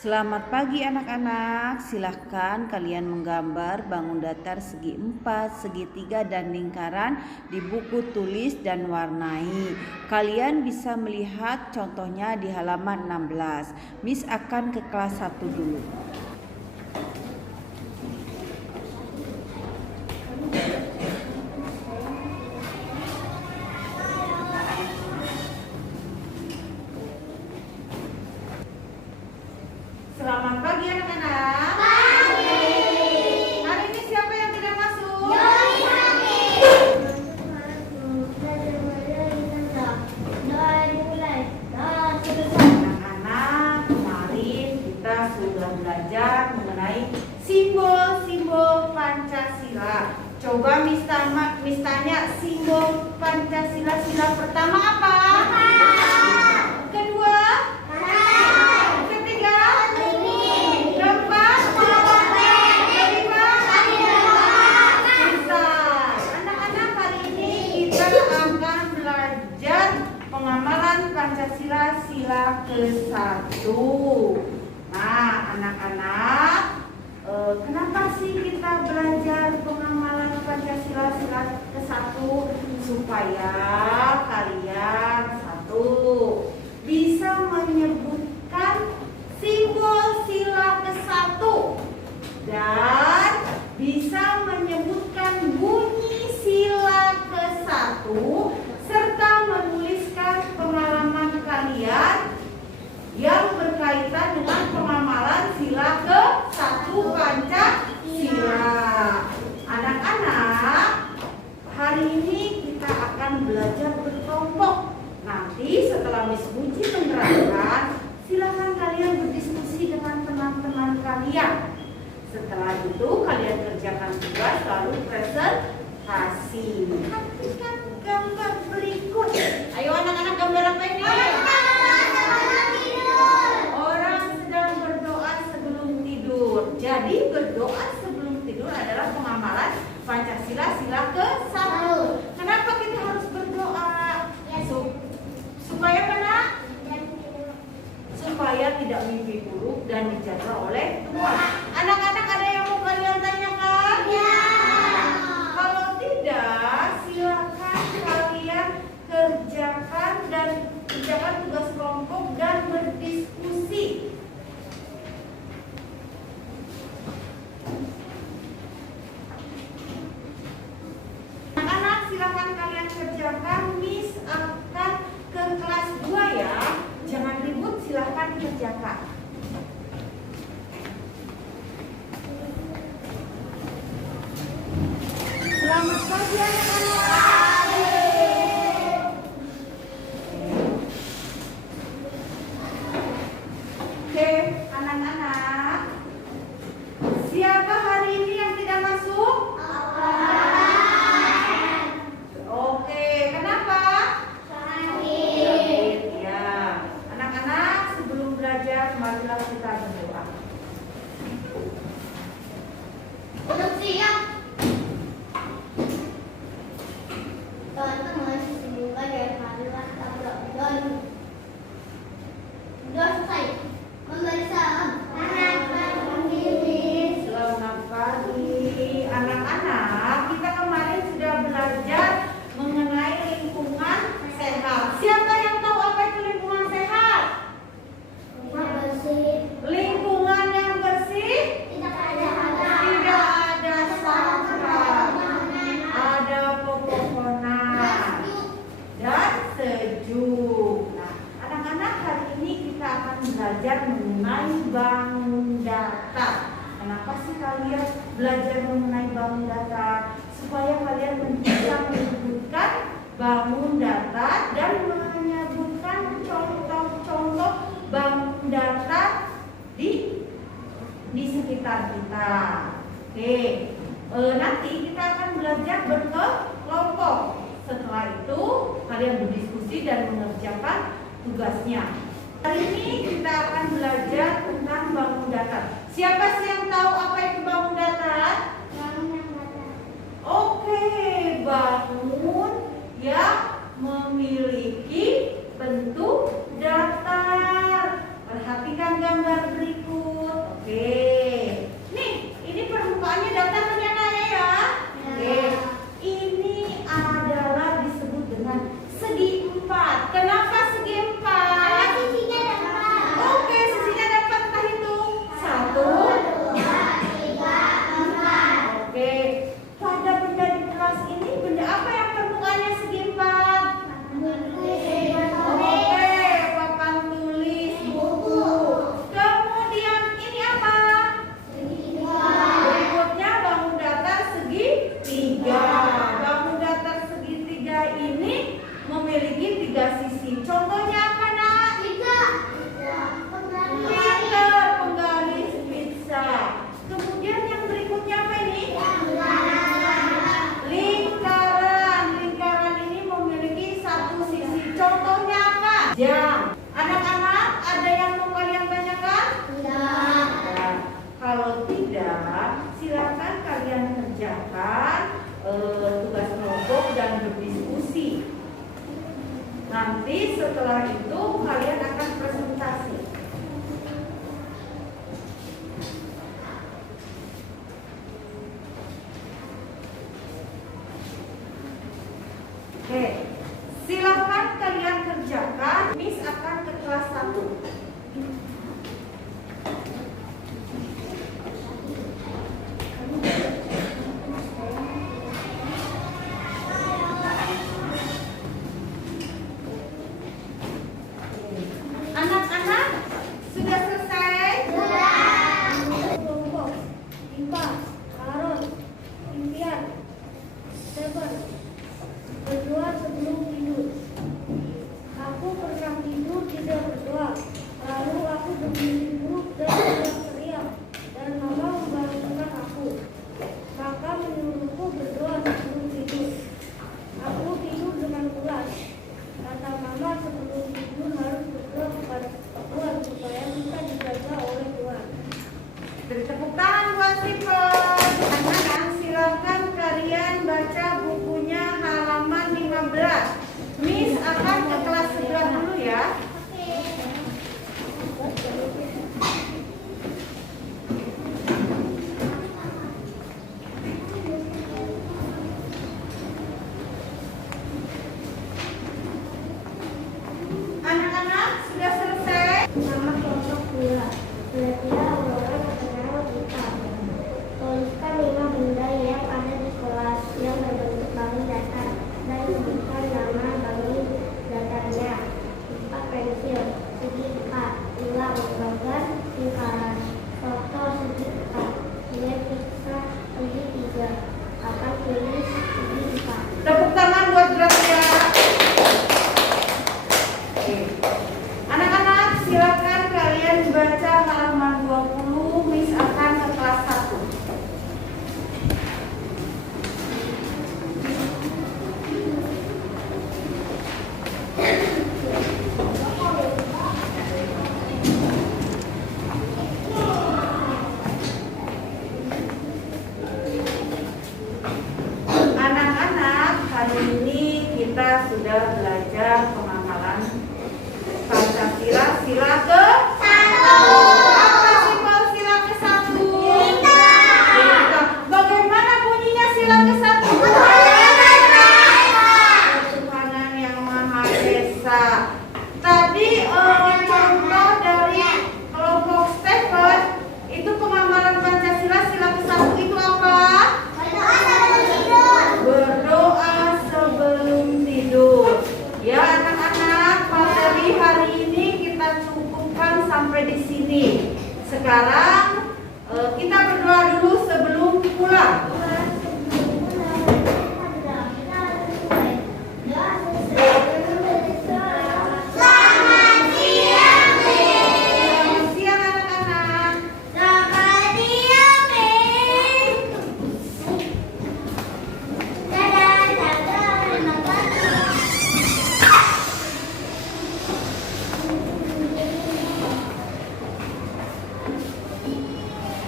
Selamat pagi anak-anak, silahkan kalian menggambar bangun datar segi 4, segitiga dan lingkaran di buku tulis dan warnai. Kalian bisa melihat contohnya di halaman 16. Miss akan ke kelas 1 dulu. Selamat pagi anak-anak. Pagi. Hari ini siapa yang tidak masuk? Anak-anak, kemarin kita sudah belajar mengenai simbol-simbol Pancasila. Coba Miss tanya simbol Pancasila sila pertama apa? Kedua? Pancasila sila ke-1. Nah, anak-anak, kenapa sih kita belajar pengamalan Pancasila sila ke-1? Supaya kalian satu bisa menyebutkan simbol sila ke-1 dan bisa menyebutkan bunyi sila ke-1 serta menuliskan pengalaman kalian yang berkaitan dengan pengamalan sila ke-1 Pancasila. Anak-anak, hari ini kita akan belajar berkelompok. Nanti setelah Miss Puji menerangkan, silakan kalian berdiskusi dengan teman-teman kalian. Setelah itu kalian kerjakan tugas lalu presentasi. Perhatikan gambar berikut. Ayo anak-anak, gambar apa ini? Orang sedang berdoa sebelum tidur. Jadi berdoa sebelum tidur adalah pengamalan Pancasila sila ke-1. Kenapa kita harus berdoa? Supaya mana? Supaya tidak mimpi buruk dan dijaga oleh Tuhan. Anak-anak, ada yang mau kalian tanyakan? Ya. Kalau tidak, silakan kalian kerjakan tugas kelompok dan berdiskusi. Anak-anak, silakan kalian kerjakan. Miss akan ke kelas 2 ya. Jangan ribut, silakan kerjakan. Selamat pagi anak-anak. Oke, anak-anak. Siapa hari ini yang tidak masuk? Oke, kenapa? Sakit. Ya. Anak-anak, sebelum belajar marilah kita berdoa. Udah siap. Teman-teman, semoga dari marilah kita berdoa. Sudah selesai. Memberi salam. Selamat pagi anak-anak. Kita kemarin sudah belajar mengenai lingkungan sehat. Siapa yang tahu apa itu lingkungan sehat? Lingkungan yang bersih, Tidak tidak ada sampah, ada pepohonan dan sejuk. Nah, anak-anak, hari ini kita akan belajar mengenai bangun datar. Kenapa sih kalian belajar mengenai bangun datar? Supaya kalian bisa menyebutkan bangun datar dan menyebutkan contoh-contoh bangun datar di sekitar kita. Oke, nanti kita akan belajar berkelompok. Setelah itu kalian berdiskusi dan mengerjakan tugasnya. Hari ini kita akan belajar tentang bangun datar. Siapa sih yang tahu apa itu bangun datar? Oke, bangun yang memiliki bentuk datar. Perhatikan gambar berikut. setelah itu kalian akan presentasi. Oke, silakan kalian kerjakan. Miss akan ke kelas 1. Anak-anak, sudah selesai? Kelompok IPA, Aaron, impian, Stephen, berdoa sebelum tidur. Aku pernah tidur tidak berdoa. Lalu aku bermimpi buruk dan teriak-teriak, dan mama membangunkan aku. Maka menyuruhku berdoa sebelum tidur. Aku tidur dengan pulas. Kata mama sebelum tidur harus berdoa kepada Tuhan supaya kita dijaga oleh Tuhan. Beri tepuk tangan buat Tripod. Anak-anak, silakan kalian baca bukunya halaman 15. Miss akan ke kelas sebelah dulu ya. Anak-anak, sudah selesai? Nama kelompok gula. Belajar orang kenal kita. Tuliskan 5 benda yang ada di kelas yang berbentuk bangun datar dan sebutkan nama bangun datarnya. 4 pensil, segi 4, ulang, bagan, lingkaran, foto segi 4, nilai pizza segi 3, papan tulis segi 4. Tepuk tangan buat Gracia. Oke. Anak-anak, silakan kalian baca halaman 20. Miss akan ke kelas 1. Anak-anak, hari ini kita sudah belajar pengamalan Pancasila sila ke 1. Apa simbol sila ke 1? Bagaimana bunyinya sila ke 1? Ketuhanan yang Maha Esa. Tadi contoh dari kelompok Stephen itu pengamalan Pancasila sila ke 1 itu apa? Berdoa sebelum tidur. Ya anak-anak, materi hari ini kita cukupkan sampai di sini. Sekarang kita berdoa dulu sebelum pulang. Selamat siang anak-anak.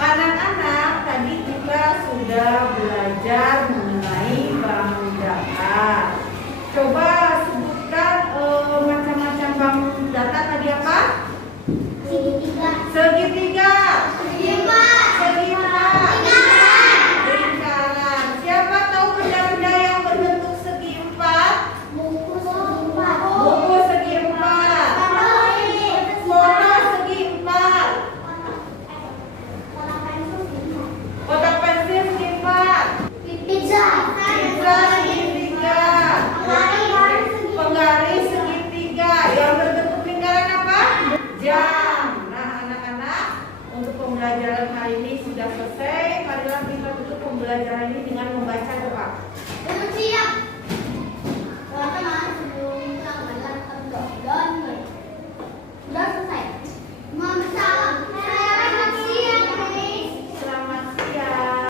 Anak-anak, tadi kita sudah belajar mengenai bangun datar. Coba sebutkan macam-macam bangun datar tadi apa? Segitiga. Segi 4. Lingkaran. Siapa tahu benda-benda yang berbentuk segi 4? Buku segi 4. Foto segi 4. Kotak pensil segi 4. Pizza. Pizza segitiga. Penggaris segitiga. Yang berbentuk lingkaran apa? Jam. Nah anak-anak, untuk pembelajaran hari ini sudah selesai. Marilah kita tutup pembelajaran ini dengan membaca